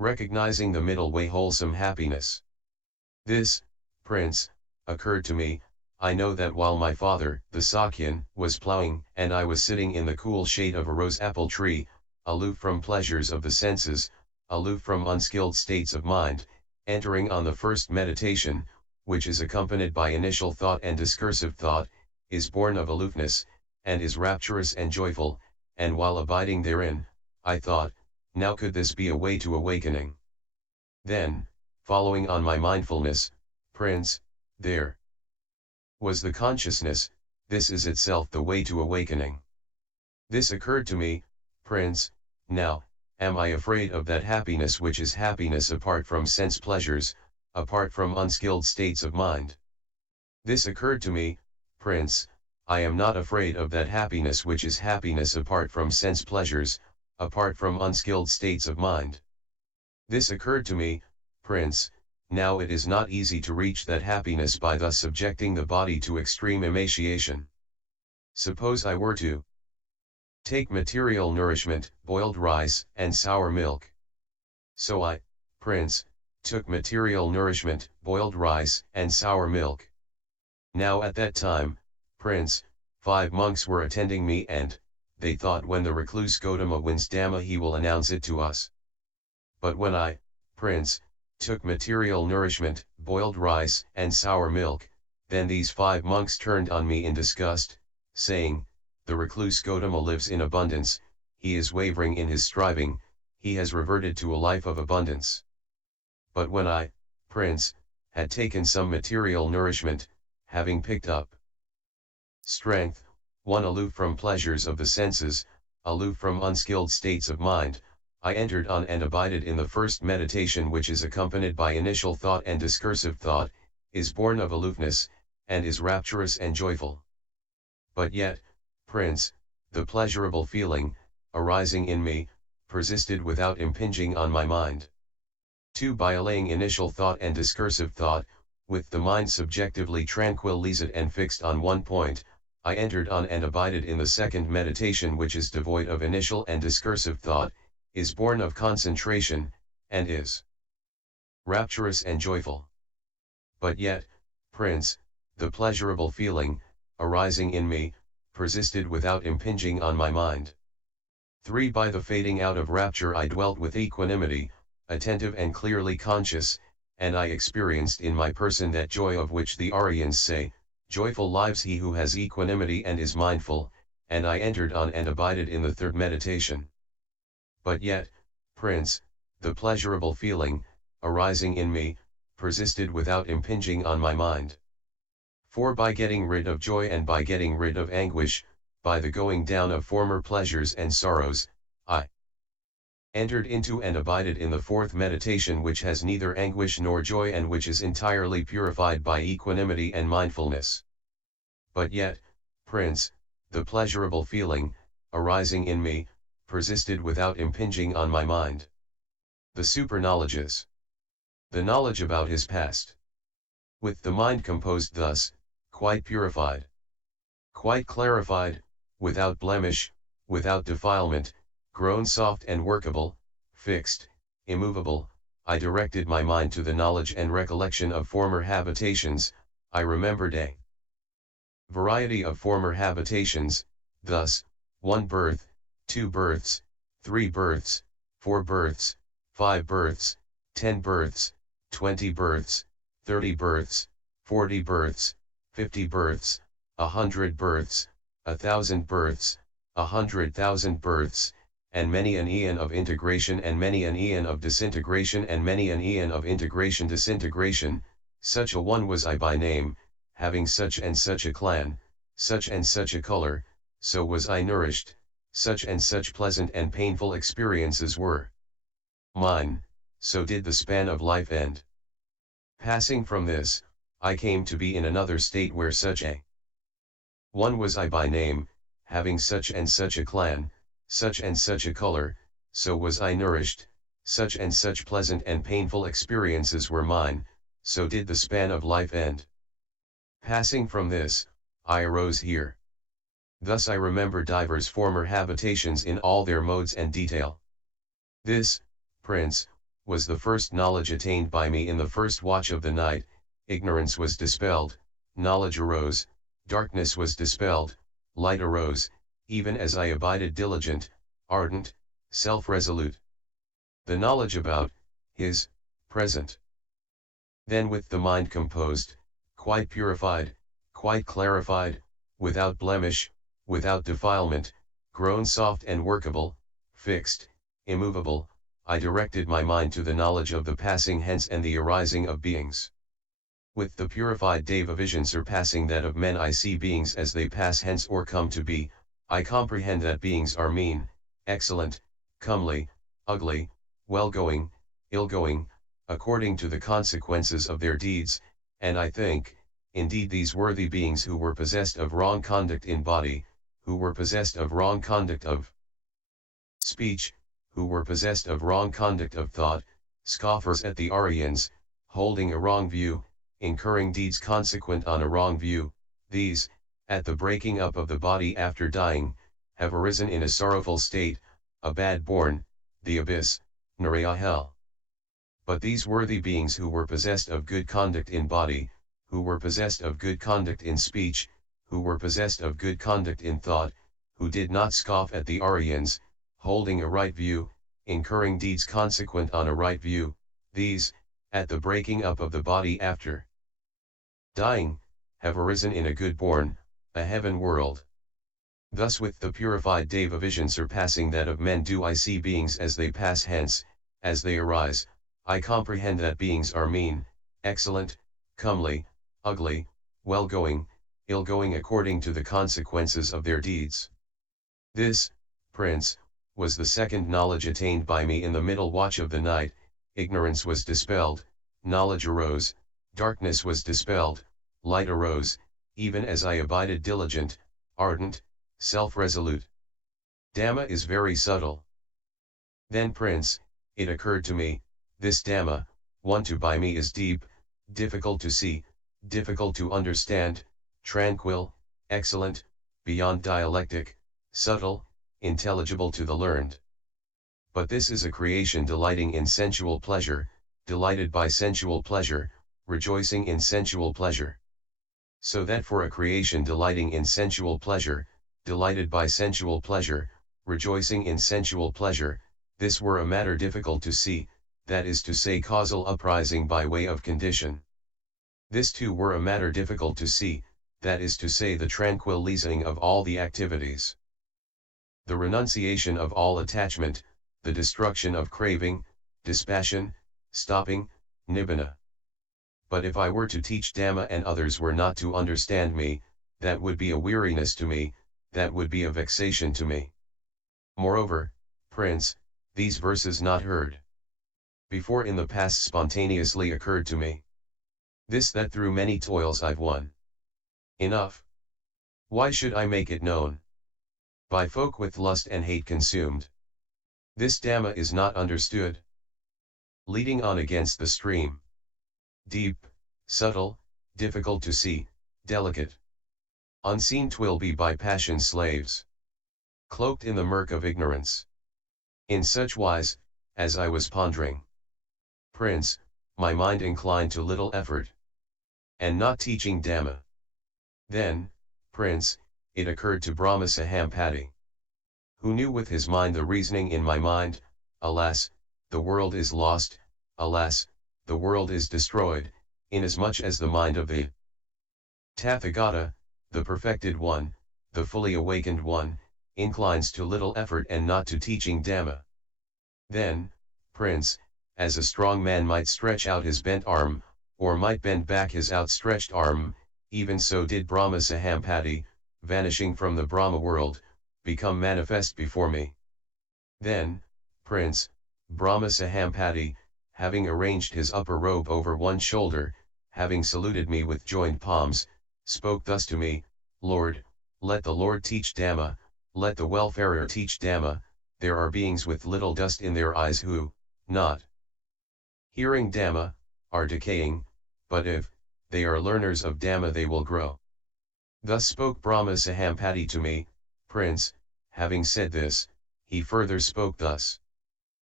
Recognizing the middle way wholesome happiness. This, Prince, occurred to me. I know that while my father, the Sakyan, was plowing, and I was sitting in the cool shade of a rose apple tree, aloof from pleasures of the senses, aloof from unskilled states of mind, entering on the first meditation, which is accompanied by initial thought and discursive thought, is born of aloofness, and is rapturous and joyful, and while abiding therein, I thought, now could this be a way to awakening? Then, following on my mindfulness, Prince, there was the consciousness, this is itself the way to awakening. This occurred to me, Prince, now, am I afraid of that happiness which is happiness apart from sense pleasures, apart from unskilled states of mind? This occurred to me, Prince, I am not afraid of that happiness which is happiness apart from sense pleasures, apart from unskilled states of mind. This occurred to me, Prince, now it is not easy to reach that happiness by thus subjecting the body to extreme emaciation. Suppose I were to take material nourishment, boiled rice, and sour milk. So I, Prince, took material nourishment, boiled rice, and sour milk. Now at that time, Prince, 5 monks were attending me and, they thought when the recluse Gautama wins Dhamma he will announce it to us. But when I, Prince, took material nourishment, boiled rice, and sour milk, then these 5 monks turned on me in disgust, saying, the recluse Gautama lives in abundance, he is wavering in his striving, he has reverted to a life of abundance. But when I, Prince, had taken some material nourishment, having picked up strength, one aloof from pleasures of the senses, aloof from unskilled states of mind, I entered on and abided in the first meditation which is accompanied by initial thought and discursive thought, is born of aloofness, and is rapturous and joyful. But yet, Prince, the pleasurable feeling, arising in me, persisted without impinging on my mind. 2. By allaying initial thought and discursive thought, with the mind subjectively tranquil, lucid and fixed on one point, I entered on and abided in the second meditation which is devoid of initial and discursive thought, is born of concentration, and is rapturous and joyful. But yet, Prince, the pleasurable feeling, arising in me, persisted without impinging on my mind. 3. By the fading out of rapture I dwelt with equanimity, attentive and clearly conscious, and I experienced in my person that joy of which the Aryans say, joyful lives he who has equanimity and is mindful, and I entered on and abided in the third meditation. But yet, Prince, the pleasurable feeling, arising in me, persisted without impinging on my mind. 4. By getting rid of joy and by getting rid of anguish, by the going down of former pleasures and sorrows, I entered into and abided in the fourth meditation which has neither anguish nor joy and which is entirely purified by equanimity and mindfulness. But yet, Prince, the pleasurable feeling, arising in me, persisted without impinging on my mind. The super-knowledges. The knowledge about his past. With the mind composed thus, quite purified, quite clarified, without blemish, without defilement, grown soft and workable, fixed, immovable, I directed my mind to the knowledge and recollection of former habitations. I remembered a variety of former habitations, thus, 1 birth, 2 births, 3 births, 4 births, 5 births, 10 births, 20 births, 30 births, 40 births, 50 births, 100 births, 1,000 births, 100,000 births, and many an eon of integration and many an eon of disintegration and many an eon of integration disintegration. Such a one was I by name, having such and such a clan, such and such a color, so was I nourished, such and such pleasant and painful experiences were mine, so did the span of life end. Passing from this, I came to be in another state where such a one was I by name, having such and such a clan, such and such a color, so was I nourished, such and such pleasant and painful experiences were mine, so did the span of life end. Passing from this, I arose here. Thus I remember divers former habitations in all their modes and detail. This, Prince, was the first knowledge attained by me in the first watch of the night. Ignorance was dispelled, knowledge arose, darkness was dispelled, light arose, even as I abided diligent, ardent, self-resolute. The knowledge about his present. Then with the mind composed, quite purified, quite clarified, without blemish, without defilement, grown soft and workable, fixed, immovable, I directed my mind to the knowledge of the passing hence and the arising of beings. With the purified deva vision surpassing that of men, I see beings as they pass hence or come to be. I comprehend that beings are mean, excellent, comely, ugly, well-going, ill-going, according to the consequences of their deeds, and I think, indeed, these worthy beings who were possessed of wrong conduct in body, who were possessed of wrong conduct of speech, who were possessed of wrong conduct of thought, scoffers at the Aryans, holding a wrong view, incurring deeds consequent on a wrong view, these, at the breaking up of the body after dying, have arisen in a sorrowful state, a bad born, the abyss, Naraya hell. But these worthy beings who were possessed of good conduct in body, who were possessed of good conduct in speech, who were possessed of good conduct in thought, who did not scoff at the Aryans, holding a right view, incurring deeds consequent on a right view, these, at the breaking up of the body after dying, have arisen in a good born, a heaven world. Thus with the purified deva vision surpassing that of men do I see beings as they pass hence, as they arise, I comprehend that beings are mean, excellent, comely, ugly, well-going, ill-going according to the consequences of their deeds. This, Prince, was the second knowledge attained by me in the middle watch of the night. Ignorance was dispelled, knowledge arose, darkness was dispelled, light arose, even as I abided diligent, ardent, self-resolute. Dhamma is very subtle. Then Prince, it occurred to me, this Dhamma, one to by me is deep, difficult to see, difficult to understand, tranquil, excellent, beyond dialectic, subtle, intelligible to the learned. But this is a creation delighting in sensual pleasure, delighted by sensual pleasure, rejoicing in sensual pleasure. So that for a creation delighting in sensual pleasure, delighted by sensual pleasure, rejoicing in sensual pleasure, this were a matter difficult to see, that is to say causal uprising by way of condition. This too were a matter difficult to see, that is to say the tranquil leasing of all the activities. The renunciation of all attachment, the destruction of craving, dispassion, stopping, nibbana. But if I were to teach Dhamma and others were not to understand me, that would be a weariness to me, that would be a vexation to me. Moreover, Prince, these verses not heard before in the past spontaneously occurred to me. This that through many toils I've won. Enough. Why should I make it known? By folk with lust and hate consumed. This Dhamma is not understood. Leading on against the stream. Deep, subtle, difficult to see, delicate. Unseen 'twill be by passion slaves. Cloaked in the murk of ignorance. In such wise, as I was pondering, Prince, my mind inclined to little effort. And not teaching Dhamma. Then, Prince, it occurred to Brahma Sahampati, who knew with his mind the reasoning in my mind, alas, the world is lost, alas, the world is destroyed, inasmuch as the mind of the Tathagata, the perfected one, the fully awakened one, inclines to little effort and not to teaching Dhamma. Then, Prince, as a strong man might stretch out his bent arm, or might bend back his outstretched arm, even so did Brahma Sahampati, vanishing from the Brahma world, become manifest before me. Then, Prince, Brahma Sahampati, having arranged his upper robe over one shoulder, having saluted me with joined palms, spoke thus to me, Lord, let the Lord teach Dhamma, let the welfarer teach Dhamma. There are beings with little dust in their eyes who, not hearing Dhamma, are decaying, but if they are learners of Dhamma they will grow. Thus spoke Brahma Sahampati to me. Prince, having said this, he further spoke thus.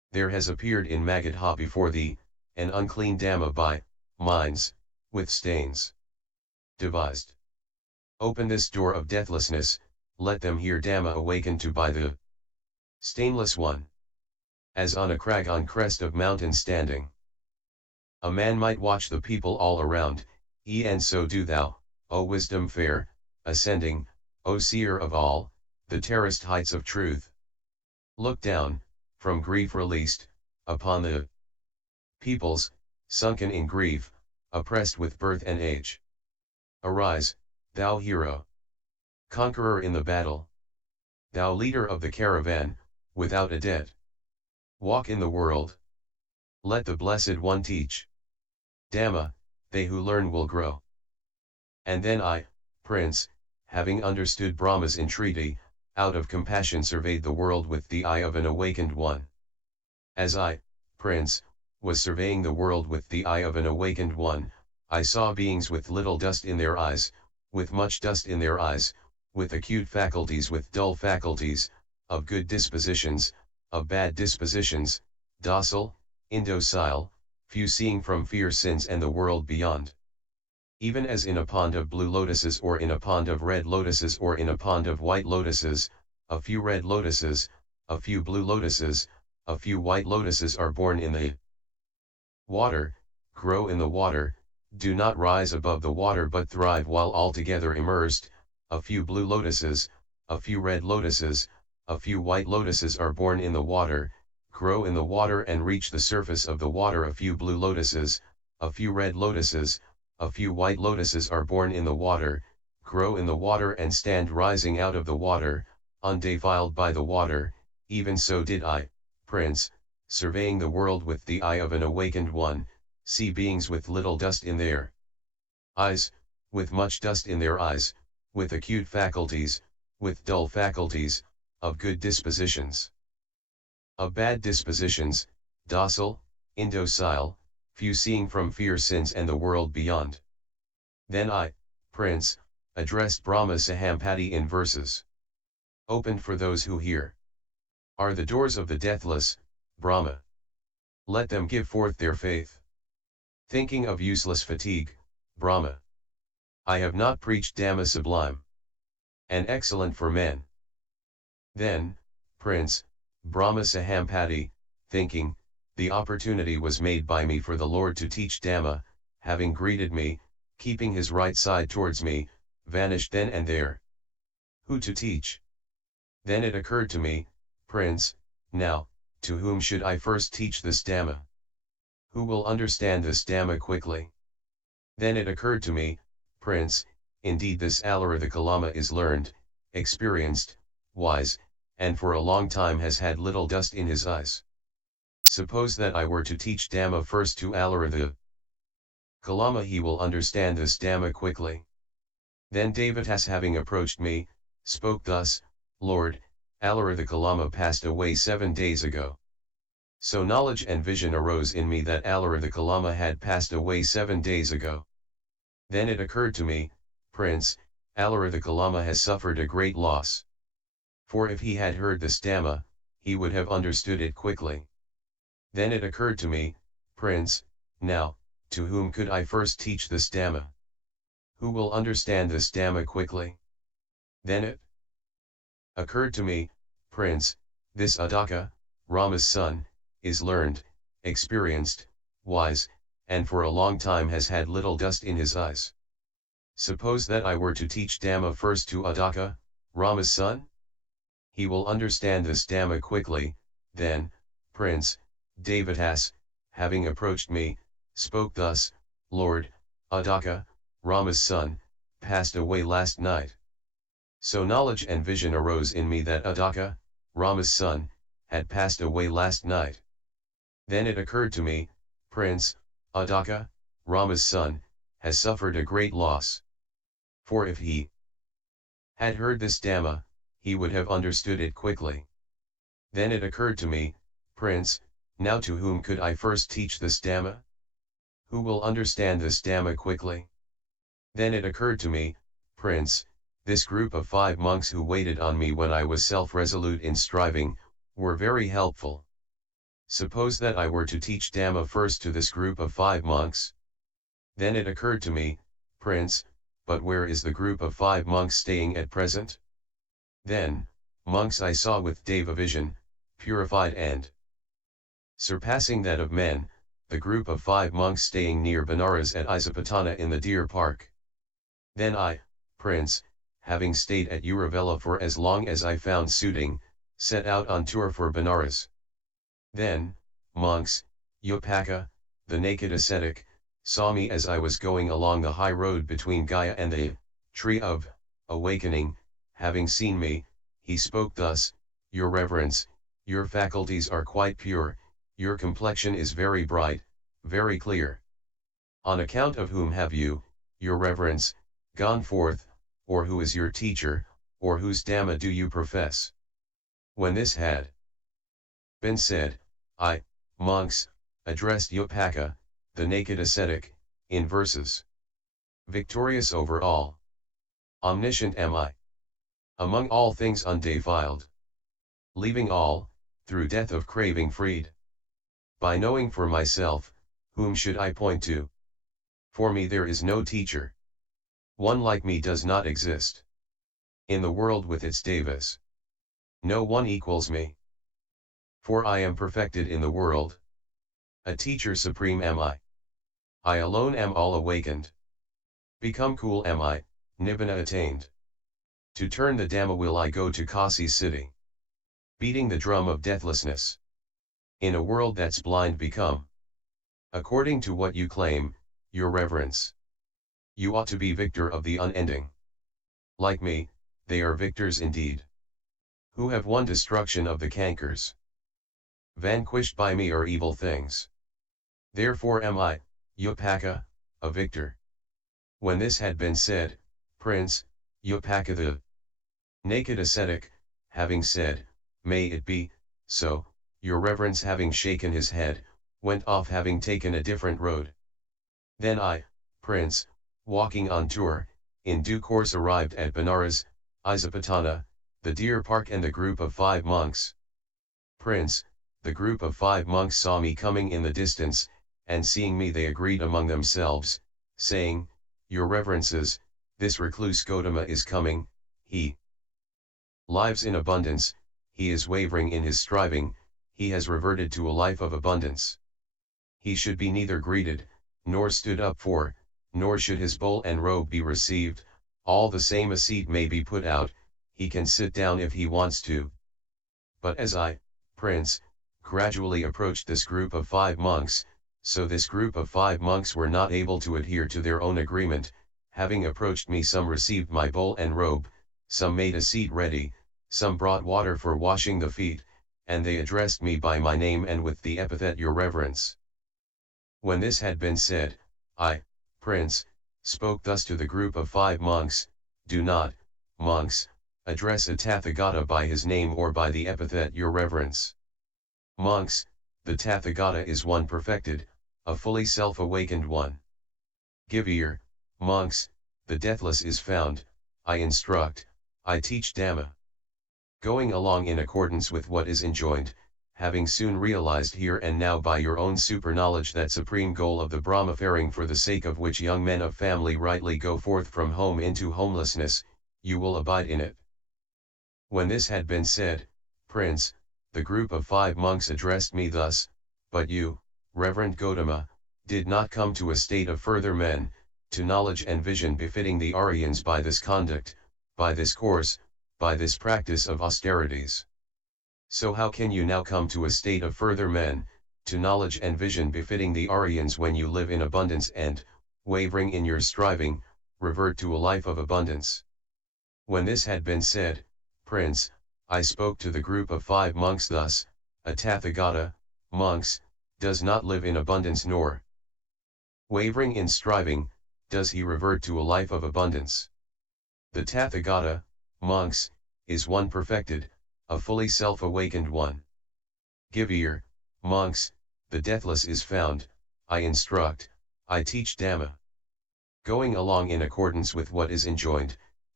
There has appeared in Magadha before thee, an unclean Dhamma by minds, with stains devised. Open this door of deathlessness, let them hear Dhamma awakened to by the stainless one. As on a crag on crest of mountain standing, a man might watch the people all around, and so do thou, O wisdom fair, ascending, O seer of all, the terraced heights of truth. Look down, from grief released, upon the peoples, sunken in grief, oppressed with birth and age. Arise, thou hero, conqueror in the battle, thou leader of the caravan, without a debt. Walk in the world. Let the Blessed One teach Dhamma, they who learn will grow. And then I, Prince, having understood Brahma's entreaty, out of compassion surveyed the world with the eye of an awakened one. As I, Prince, was surveying the world with the eye of an awakened one, I saw beings with little dust in their eyes, with much dust in their eyes, with acute faculties, with dull faculties, of good dispositions, of bad dispositions, docile, indocile, few seeing from fear sins and the world beyond. Even as in a pond of blue lotuses or in a pond of red lotuses or in a pond of white lotuses, a few red lotuses, a few blue lotuses, a few white lotuses are born in the water, grow in the water, do not rise above the water but thrive while altogether immersed, a few blue lotuses, a few red lotuses, a few white lotuses are born in the water, grow in the water and reach the surface of the water, a few blue lotuses, a few red lotuses, a few white lotuses are born in the water, grow in the water and stand rising out of the water, undefiled by the water. Even so did I, Prince, surveying the world with the eye of an awakened one, see beings with little dust in their eyes, with much dust in their eyes, with acute faculties, with dull faculties, of good dispositions, of bad dispositions, docile, indocile, few seeing from fear sins and the world beyond. Then I, Prince, addressed Brahma Sahampati in verses. Opened for those who hear are the doors of the deathless, Brahma. Let them give forth their faith. Thinking of useless fatigue, Brahma. I have not preached Dhamma sublime and excellent for men. Then, Prince, Brahma Sahampati, thinking, the opportunity was made by me for the Lord to teach Dhamma, having greeted me, keeping his right side towards me, vanished then and there. Who to teach? Then it occurred to me, Prince, now, to whom should I first teach this Dhamma? Who will understand this Dhamma quickly? Then it occurred to me, Prince, indeed this Alara the Kalama is learned, experienced, wise, and for a long time has had little dust in his eyes. Suppose that I were to teach Dhamma first to Alara the Kalama, he will understand this Dhamma quickly. Then Devatas, having approached me, spoke thus, Lord, Alara the Kalama passed away 7 days ago. So knowledge and vision arose in me that Alara the Kalama had passed away 7 days ago. Then it occurred to me, Prince, Alara the Kalama has suffered a great loss. For if he had heard this Dhamma, he would have understood it quickly. Then it occurred to me, Prince, now, to whom could I first teach this Dhamma? Who will understand this Dhamma quickly? Then it occurred to me, Prince, this Adaka, Rama's son, is learned, experienced, wise, and for a long time has had little dust in his eyes. Suppose that I were to teach Dhamma first to Adaka, Rama's son? He will understand this Dhamma quickly. Then, Prince, Devatas, having approached me, spoke thus, Lord, Adaka, Rama's son, passed away last night. So knowledge and vision arose in me that Adaka, Rama's son, had passed away last night. Then it occurred to me, Prince, Adaka, Rama's son, has suffered a great loss. For if he had heard this Dhamma, he would have understood it quickly. Then it occurred to me, Prince, now to whom could I first teach this Dhamma? Who will understand this Dhamma quickly? Then it occurred to me, Prince, this group of 5 monks who waited on me when I was self-resolute in striving, were very helpful. Suppose that I were to teach Dhamma first to this group of 5 monks? Then it occurred to me, Prince, but where is the group of 5 monks staying at present? Then, monks I saw with Deva vision, purified and surpassing that of men, the group of 5 monks staying near Benares at Isapatana in the Deer Park. Then I, Prince, having stayed at Uravela for as long as I found suiting, set out on tour for Benares. Then, monks, Yopaka, the naked ascetic, saw me as I was going along the high road between Gaya and the tree of awakening. Having seen me, he spoke thus: Your Reverence, your faculties are quite pure, your complexion is very bright, very clear. On account of whom have you, your Reverence, gone forth, or who is your teacher, or whose Dhamma do you profess? When this had been said, I, monks, addressed Yopaka, the naked ascetic, in verses. Victorious over all. Omniscient am I. Among all things undefiled. Leaving all, through death of craving freed. By knowing for myself, whom should I point to? For me there is no teacher. One like me does not exist. In the world with its devas. No one equals me. For I am perfected in the world. A teacher supreme am I. I alone am all awakened. Become cool am I, Nibbana attained. To turn the Dhamma will I go to Kasi city. Beating the drum of deathlessness. In a world that's blind become. According to what you claim, your Reverence. You ought to be victor of the unending. Like me, they are victors indeed. Who have won destruction of the cankers. Vanquished by me are evil things. Therefore am I, Yopaka, a victor. When this had been said, Prince, Yopaka the naked ascetic, having said, May it be, so, your Reverence having shaken his head, went off having taken a different road. Then I, Prince, walking on tour, in due course arrived at Benares, Isapatana, the Deer Park and the group of 5 monks. Prince, the group of 5 monks saw me coming in the distance, and seeing me they agreed among themselves, saying, Your Reverences, this recluse Gautama is coming, he lives in abundance, he is wavering in his striving, he has reverted to a life of abundance. He should be neither greeted, nor stood up for, nor should his bowl and robe be received, all the same a seat may be put out, he can sit down if he wants to. But as I, Prince, gradually approached this group of 5 monks, so this group of 5 monks were not able to adhere to their own agreement, having approached me some received my bowl and robe, some made a seat ready, some brought water for washing the feet, and they addressed me by my name and with the epithet Your Reverence. When this had been said, I, Prince, spoke thus to the group of 5 monks, Do not, monks, address a Tathagata by his name or by the epithet Your Reverence. Monks, the Tathagata is one perfected, a fully self-awakened one. Give ear, monks, the deathless is found, I instruct, I teach Dhamma. Going along in accordance with what is enjoined, having soon realized here and now by your own super-knowledge that supreme goal of the Brahmafaring for the sake of which young men of family rightly go forth from home into homelessness, you will abide in it. When this had been said, Prince, the group of 5 monks addressed me thus, But you, Reverend Gautama, did not come to a state of further men, to knowledge and vision befitting the Aryans by this conduct, by this course, by this practice of austerities. So how can you now come to a state of further men, to knowledge and vision befitting the Aryans when you live in abundance and, wavering in your striving, revert to a life of abundance? When this had been said, Prince, I spoke to the group of 5 monks thus, A Tathagata, monks, does not live in abundance nor, wavering in striving, does he revert to a life of abundance. The Tathagata, monks, is one perfected, a fully self-awakened one. Give ear, monks, the deathless is found, I instruct, I teach Dhamma. Going along in accordance with what is enjoined,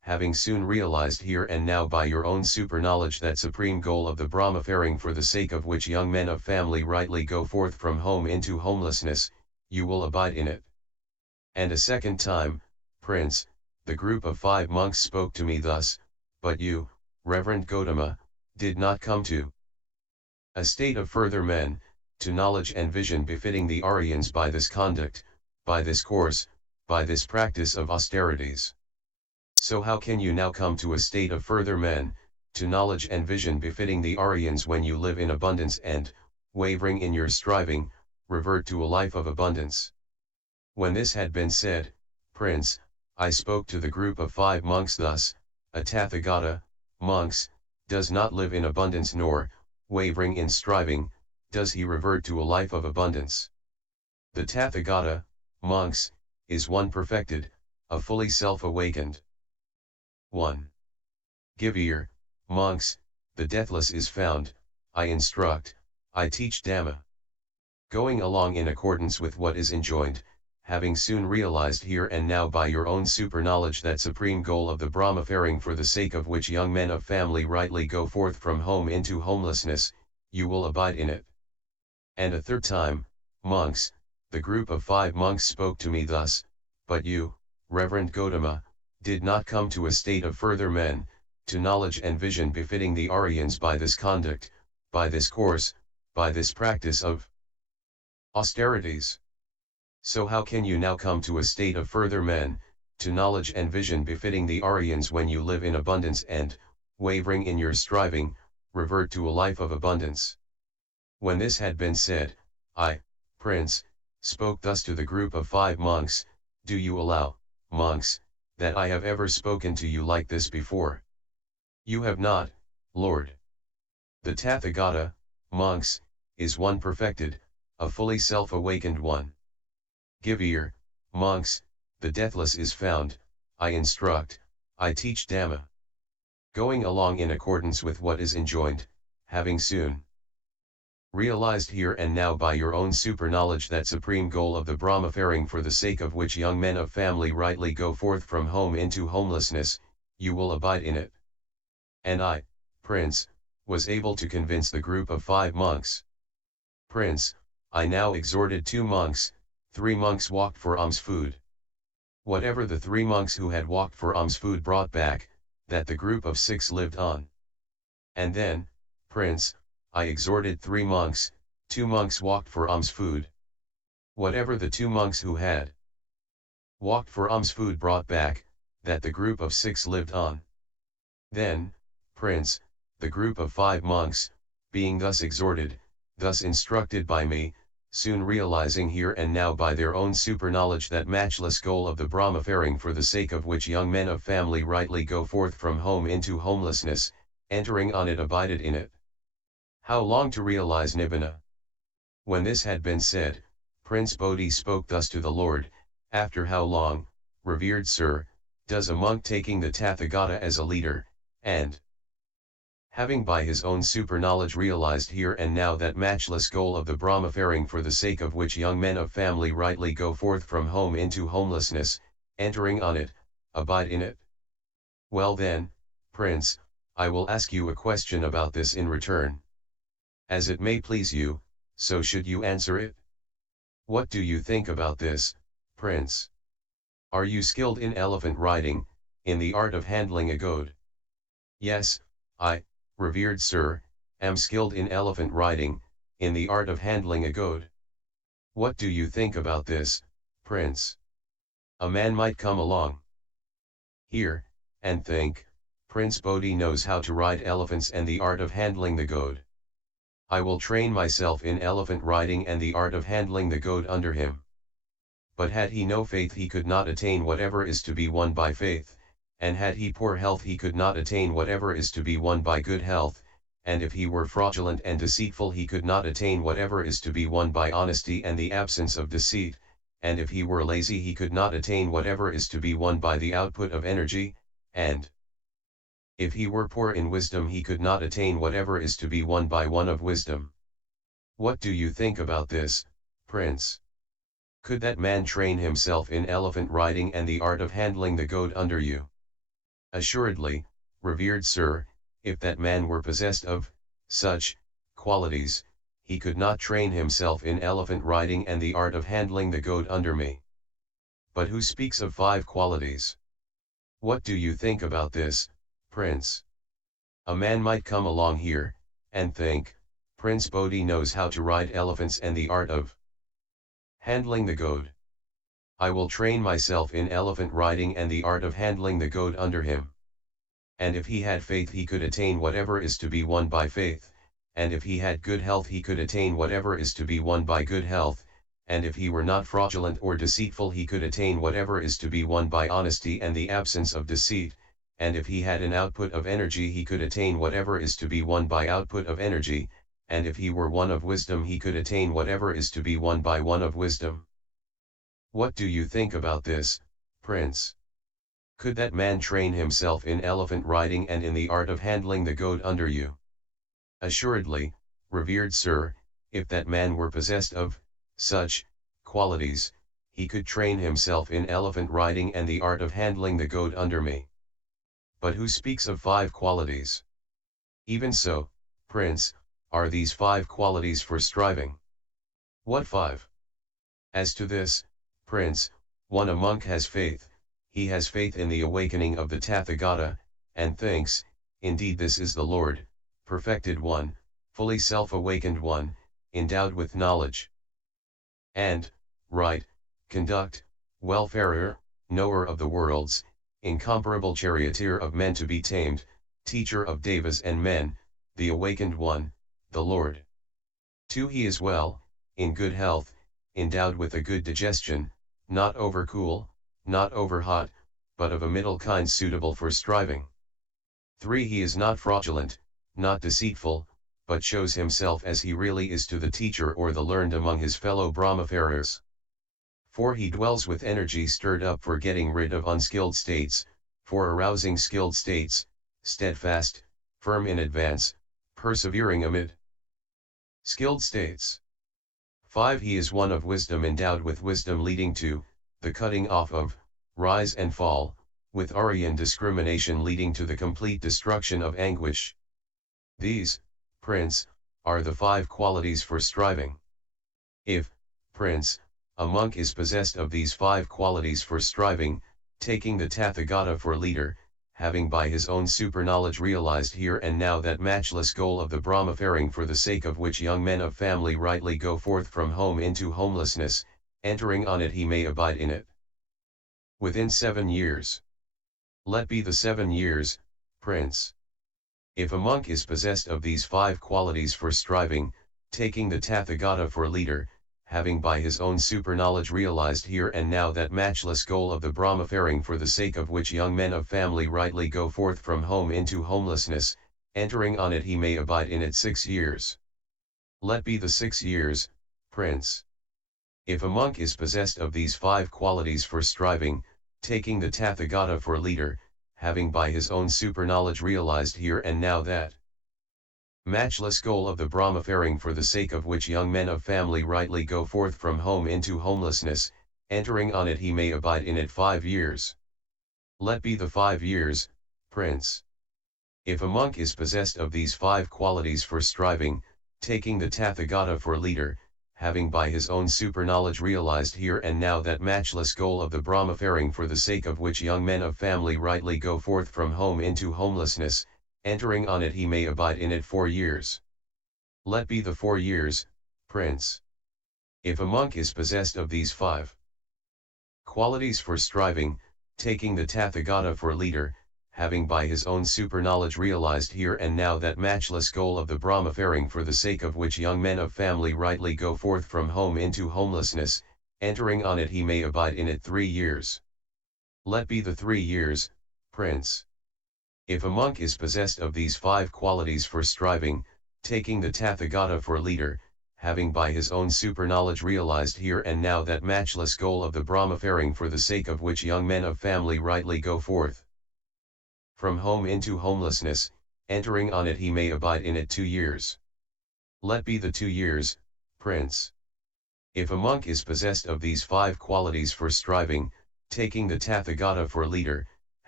having soon realized here and now by your own super-knowledge that supreme goal of the Brahma-faring for the sake of which young men of family rightly go forth from home into homelessness, you will abide in it. And a second time, Prince, the group of 5 monks spoke to me thus, but you, Reverend Gautama, did not come to a state of further men, to knowledge and vision befitting the Aryans by this conduct, by this course, by this practice of austerities. So how can you now come to a state of further men, to knowledge and vision befitting the Aryans when you live in abundance and, wavering in your striving, revert to a life of abundance? When this had been said, Prince, I spoke to the group of 5 monks thus, a Tathagata, monks, does not live in abundance nor, wavering in striving, does he revert to a life of abundance. The Tathagata, monks, is one perfected, a fully self-awakened. 1. Give ear, monks, the deathless is found, I instruct, I teach Dhamma. Going along in accordance with what is enjoined, having soon realized here and now by your own super-knowledge that supreme goal of the Brahma-faring for the sake of which young men of family rightly go forth from home into homelessness, you will abide in it. And a third time, monks, the group of 5 monks spoke to me thus, but you, Reverend Gautama, did not come to a state of further men, to knowledge and vision befitting the Aryans by this conduct, by this course, by this practice of austerities. So how can you now come to a state of further men, to knowledge and vision befitting the Aryans when you live in abundance and, wavering in your striving, revert to a life of abundance? When this had been said, I, Prince, spoke thus to the group of 5 monks, do you allow, monks, that I have ever spoken to you like this before? You have not, Lord. The Tathagata, monks, is one perfected, a fully self-awakened one. Give ear, monks, the deathless is found, I instruct, I teach Dhamma. Going along in accordance with what is enjoined, having soon realized here and now by your own super-knowledge that supreme goal of the Brahma-faring for the sake of which young men of family rightly go forth from home into homelessness, you will abide in it. And I, Prince, was able to convince the group of 5 monks. Prince, I now exhorted 2 monks, 3 monks walked for alms food. Whatever the 3 monks who had walked for alms food brought back, that the group of 6 lived on. And then, Prince, I exhorted 3 monks, 2 monks walked for alms food. Whatever the 2 monks who had walked for alms food brought back, that the group of 6 lived on. Then, Prince, the group of 5 monks, being thus exhorted, thus instructed by me, soon realizing here and now by their own super-knowledge that matchless goal of the Brahma-faring for the sake of which young men of family rightly go forth from home into homelessness, entering on it abided in it. How long to realize Nibbana? When this had been said, Prince Bodhi spoke thus to the Lord, after how long, revered sir, does a monk taking the Tathagata as a leader, and having by his own super-knowledge realized here and now that matchless goal of the Brahma-faring for the sake of which young men of family rightly go forth from home into homelessness, entering on it, abide in it? Well then, Prince, I will ask you a question about this in return. As it may please you, so should you answer it. What do you think about this, Prince? Are you skilled in elephant riding, in the art of handling a goad? Yes, I, revered sir, am skilled in elephant riding, in the art of handling a goad. What do you think about this, Prince? A man might come along here, and think, Prince Bodhi knows how to ride elephants and the art of handling the goad. I will train myself in elephant riding and the art of handling the goad under him. But had he no faith he could not attain whatever is to be won by faith, and had he poor health he could not attain whatever is to be won by good health, and if he were fraudulent and deceitful he could not attain whatever is to be won by honesty and the absence of deceit, and if he were lazy he could not attain whatever is to be won by the output of energy, and if he were poor in wisdom he could not attain whatever is to be won by one of wisdom. What do you think about this, Prince? Could that man train himself in elephant riding and the art of handling the goad under you? Assuredly, revered sir, if that man were possessed of such qualities, he could not train himself in elephant riding and the art of handling the goad under me. But who speaks of 5 qualities? What do you think about this, Prince? A man might come along here, and think, Prince Bodhi knows how to ride elephants and the art of handling the goad. I will train myself in elephant riding and the art of handling the goad under him. And if he had faith he could attain whatever is to be won by faith, and if he had good health he could attain whatever is to be won by good health, and if he were not fraudulent or deceitful he could attain whatever is to be won by honesty and the absence of deceit, and if he had an output of energy he could attain whatever is to be won by output of energy, and if he were one of wisdom he could attain whatever is to be won by one of wisdom. What do you think about this, Prince? Could that man train himself in elephant riding and in the art of handling the goad under you? Assuredly, revered sir, if that man were possessed of such qualities, he could train himself in elephant riding and the art of handling the goad under me. But who speaks of 5 qualities? Even so, Prince, are these 5 qualities for striving? What 5? As to this, Prince, when a monk has faith, he has faith in the awakening of the Tathagata, and thinks, indeed this is the Lord, perfected one, fully self-awakened one, endowed with knowledge and right conduct, welfarer, knower of the worlds, incomparable charioteer of men to be tamed, teacher of devas and men, the awakened one, the Lord. 2. He is well, in good health, endowed with a good digestion, not over cool, not over hot, but of a middle kind suitable for striving. 3. He is not fraudulent, not deceitful, but shows himself as he really is to the teacher or the learned among his fellow Brahmafarers. 4. He dwells with energy stirred up for getting rid of unskilled states, for arousing skilled states, steadfast, firm in advance, persevering amid skilled states. 5. He is one of wisdom endowed with wisdom leading to the cutting off of rise and fall, with Aryan discrimination leading to the complete destruction of anguish. These, Prince, are the 5 qualities for striving. If, Prince, a monk is possessed of these 5 qualities for striving, taking the Tathagata for leader, having by his own superknowledge realized here and now that matchless goal of the Brahmafaring for the sake of which young men of family rightly go forth from home into homelessness, entering on it he may abide in it within 7 years. Let be the 7 years, Prince. If a monk is possessed of these 5 qualities for striving, taking the Tathagata for leader, having by his own superknowledge realized here and now that matchless goal of the Brahmafaring for the sake of which young men of family rightly go forth from home into homelessness, entering on it he may abide in it 6 years. Let be the 6 years, Prince. If a monk is possessed of these 5 qualities for striving, taking the Tathagata for leader, having by his own superknowledge realized here and now that matchless goal of the Brahmafaring for the sake of which young men of family rightly go forth from home into homelessness, entering on it he may abide in it 5 years. Let be the 5 years, Prince. If a monk is possessed of these 5 qualities for striving, taking the Tathagata for leader, having by his own superknowledge realized here and now that matchless goal of the Brahmafaring for the sake of which young men of family rightly go forth from home into homelessness, entering on it he may abide in it 4 years. Let be the 4 years, Prince. If a monk is possessed of these 5 qualities for striving, taking the Tathagata for leader, having by his own superknowledge realized here and now that matchless goal of the Brahmafaring for the sake of which young men of family rightly go forth from home into homelessness, entering on it he may abide in it 3 years. Let be the 3 years, Prince. If a monk is possessed of these 5 qualities for striving, taking the Tathagata for leader, having by his own superknowledge realized here and now that matchless goal of the Brahmafaring for the sake of which young men of family rightly go forth from home into homelessness, entering on it he may abide in it 2 years. Let be the 2 years, Prince. If a monk is possessed of these 5 qualities for striving, taking the Tathagata for leader,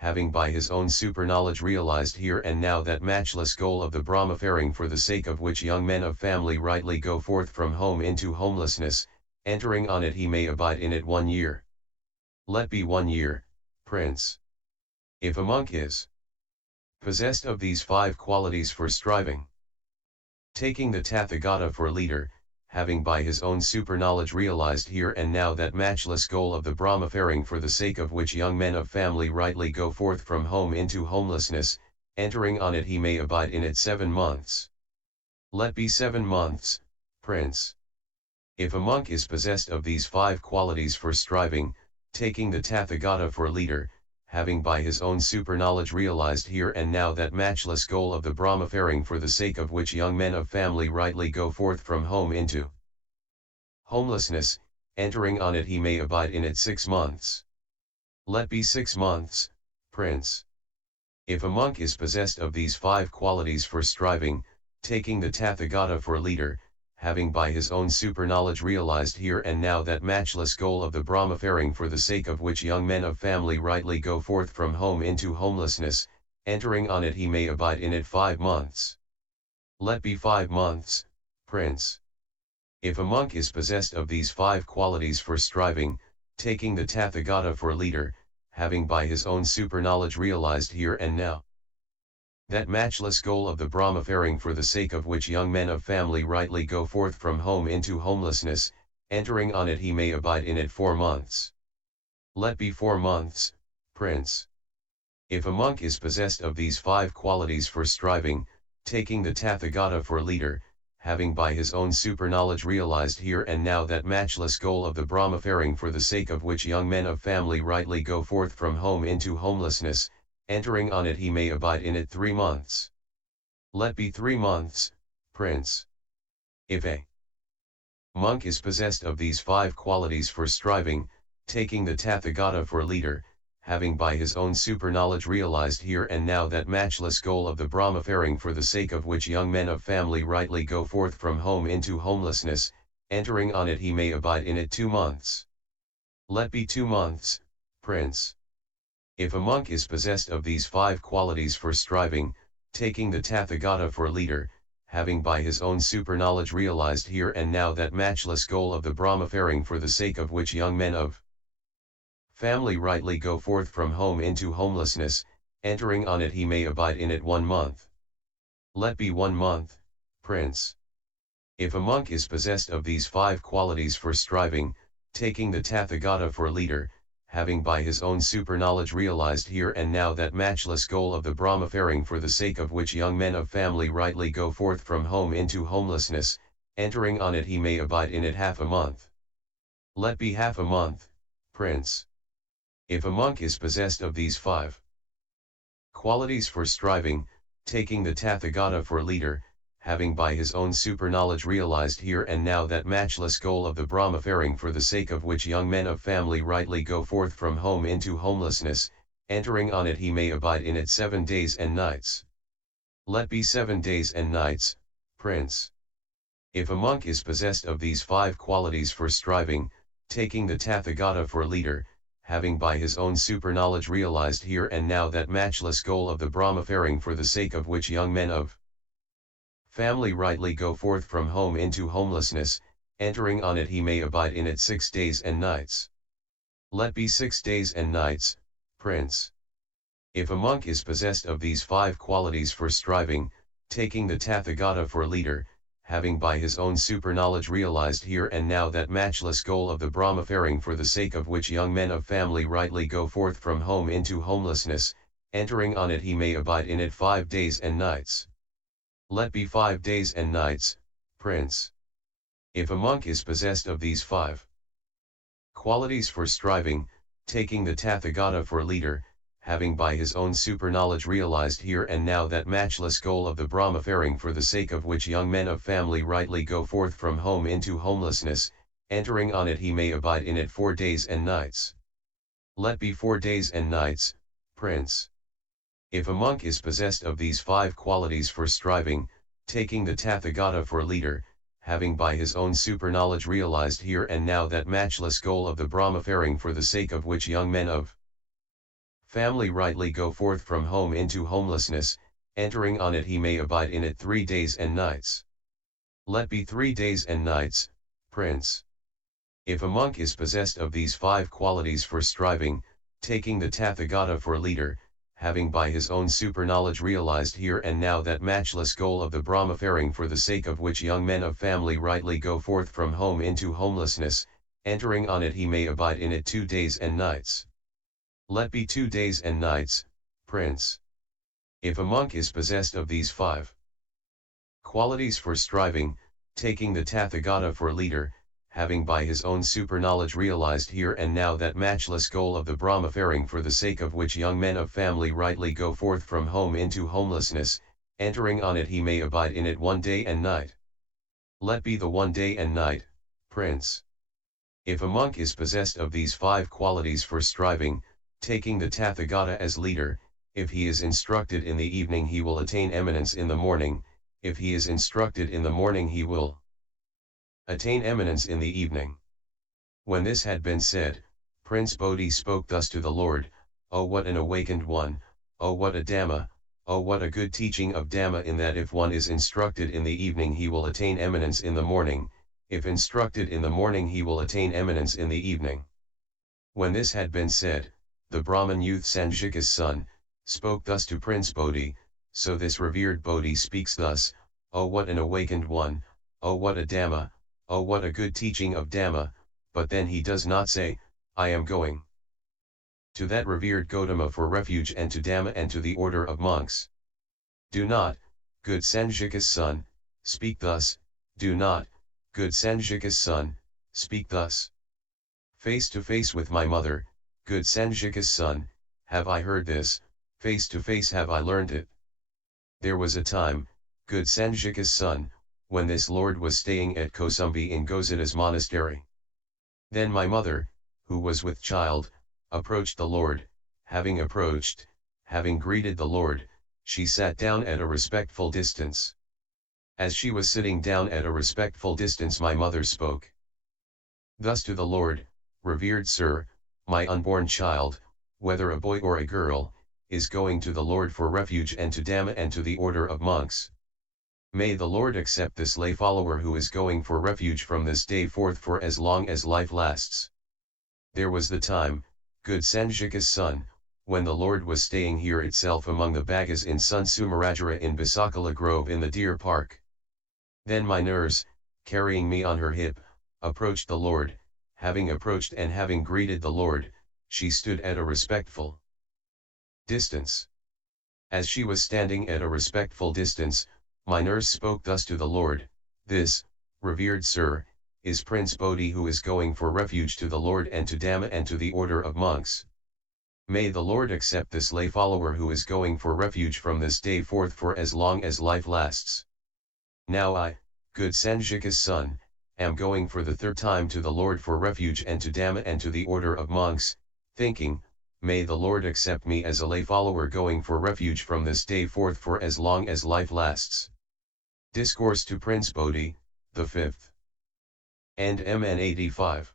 having by his own super-knowledge realized here and now that matchless goal of the Brahma faring for the sake of which young men of family rightly go forth from home into homelessness, entering on it he may abide in it 1 year. Let be 1 year, Prince. If a monk is possessed of these 5 qualities for striving, taking the Tathagata for leader, having by his own super-knowledge realized here and now that matchless goal of the Brahma faring for the sake of which young men of family rightly go forth from home into homelessness, entering on it he may abide in it 7 months. Let be 7 months, Prince. If a monk is possessed of these 5 qualities for striving, taking the Tathagata for leader, having by his own super-knowledge realized here and now that matchless goal of the Brahma faring for the sake of which young men of family rightly go forth from home into homelessness, entering on it he may abide in it 6 months. Let be 6 months, Prince. If a monk is possessed of these 5 qualities for striving, taking the Tathagata for leader, having by his own super-knowledge realized here and now that matchless goal of the Brahma faring for the sake of which young men of family rightly go forth from home into homelessness, entering on it he may abide in it 5 months. Let be 5 months, Prince. If a monk is possessed of these 5 qualities for striving, taking the Tathagata for leader, having by his own super-knowledge realized here and now that matchless goal of the Brahma faring for the sake of which young men of family rightly go forth from home into homelessness, entering on it he may abide in it 4 months. Let be 4 months, Prince. If a monk is possessed of these 5 qualities for striving, taking the Tathagata for leader, having by his own super-knowledge realized here and now that matchless goal of the Brahma faring for the sake of which young men of family rightly go forth from home into homelessness, entering on it he may abide in it 3 months. Let be 3 months, Prince. If a monk is possessed of these 5 qualities for striving, taking the Tathagata for leader, having by his own super-knowledge realized here and now that matchless goal of the Brahma faring for the sake of which young men of family rightly go forth from home into homelessness, entering on it he may abide in it 2 months. Let be 2 months, Prince. If a monk is possessed of these 5 qualities for striving, taking the Tathagata for leader, having by his own super-knowledge realized here and now that matchless goal of the Brahma faring for the sake of which young men of family rightly go forth from home into homelessness, entering on it he may abide in it 1 month. Let be 1 month, Prince. If a monk is possessed of these 5 qualities for striving, taking the Tathagata for leader, having by his own super-knowledge realized here and now that matchless goal of the Brahma faring for the sake of which young men of family rightly go forth from home into homelessness, entering on it he may abide in it half a month. Let be half a month, Prince. If a monk is possessed of these 5 qualities for striving, taking the Tathagata for leader, having by his own super-knowledge realized here and now that matchless goal of the Brahma faring for the sake of which young men of family rightly go forth from home into homelessness, entering on it he may abide in it 7 days and nights. Let be 7 days and nights, Prince. If a monk is possessed of these 5 qualities for striving, taking the Tathagata for leader, having by his own super-knowledge realized here and now that matchless goal of the Brahma faring for the sake of which young men of family rightly go forth from home into homelessness, entering on it he may abide in it 6 days and nights. Let be 6 days and nights, Prince. If a monk is possessed of these 5 qualities for striving, taking the Tathagata for leader, having by his own super-knowledge realized here and now that matchless goal of the Brahma faring for the sake of which young men of family rightly go forth from home into homelessness, entering on it he may abide in it 5 days and nights. Let be 5 days and nights, Prince. If a monk is possessed of these 5 qualities for striving, taking the Tathagata for leader, having by his own super-knowledge realized here and now that matchless goal of the Brahma faring for the sake of which young men of family rightly go forth from home into homelessness, entering on it he may abide in it 4 days and nights. Let be 4 days and nights, Prince. If a monk is possessed of these 5 qualities for striving, taking the Tathagata for leader, having by his own super-knowledge realized here and now that matchless goal of the Brahma faring for the sake of which young men of family rightly go forth from home into homelessness, entering on it he may abide in it 3 days and nights. Let be 3 days and nights, Prince. If a monk is possessed of these 5 qualities for striving, taking the Tathagata for leader, having by his own superknowledge realized here and now that matchless goal of the Brahma faring for the sake of which young men of family rightly go forth from home into homelessness, entering on it he may abide in it 2 days and nights. Let be 2 days and nights, Prince. If a monk is possessed of these 5 qualities for striving, taking the Tathagata for leader, having by his own superknowledge realized here and now that matchless goal of the Brahma faring for the sake of which young men of family rightly go forth from home into homelessness, entering on it he may abide in it 1 day and night. Let be the 1 day and night, Prince. If a monk is possessed of these 5 qualities for striving, taking the Tathagata as leader, if he is instructed in the evening he will attain eminence in the morning, if he is instructed in the morning he will attain eminence in the evening. When this had been said, Prince Bodhi spoke thus to the Lord, "O what an awakened one, O what a Dhamma, O what a good teaching of Dhamma in that if one is instructed in the evening he will attain eminence in the morning, if instructed in the morning he will attain eminence in the evening." When this had been said, the Brahmin youth Sanjika's son, spoke thus to Prince Bodhi, so this revered Bodhi speaks thus, "O what an awakened one, O what a Dhamma, O what a good teaching of Dhamma," but then he does not say, "I am going to that revered Gautama for refuge and to Dhamma and to the order of monks." Do not, good Sanjika's son, speak thus, do not, good Sanjika's son, speak thus. Face to face with my mother, good Sanjika's son, have I heard this, face to face have I learned it. There was a time, good Sanjika's son, when this lord was staying at Kosumbi in Gosita's monastery. Then my mother, who was with child, approached the Lord, having approached, having greeted the Lord, she sat down at a respectful distance. As she was sitting down at a respectful distance my mother spoke thus to the Lord, "Revered sir, my unborn child, whether a boy or a girl, is going to the Lord for refuge and to Dhamma and to the order of monks. May the Lord accept this lay follower who is going for refuge from this day forth for as long as life lasts." There was the time, good Sanjika's son, when the Lord was staying here itself among the Bhagas in Sun Sumarajara in Bisakala Grove in the Deer Park. Then my nurse, carrying me on her hip, approached the Lord, having approached and having greeted the Lord, she stood at a respectful distance. As she was standing at a respectful distance, my nurse spoke thus to the Lord, "This, revered sir, is Prince Bodhi who is going for refuge to the Lord and to Dhamma and to the order of monks. May the Lord accept this lay follower who is going for refuge from this day forth for as long as life lasts. Now I, good Sanjika's son, am going for the 3rd time to the Lord for refuge and to Dhamma and to the order of monks, thinking, may the Lord accept me as a lay follower going for refuge from this day forth for as long as life lasts." Discourse to Prince Bodhi, the 5th. And MN 85.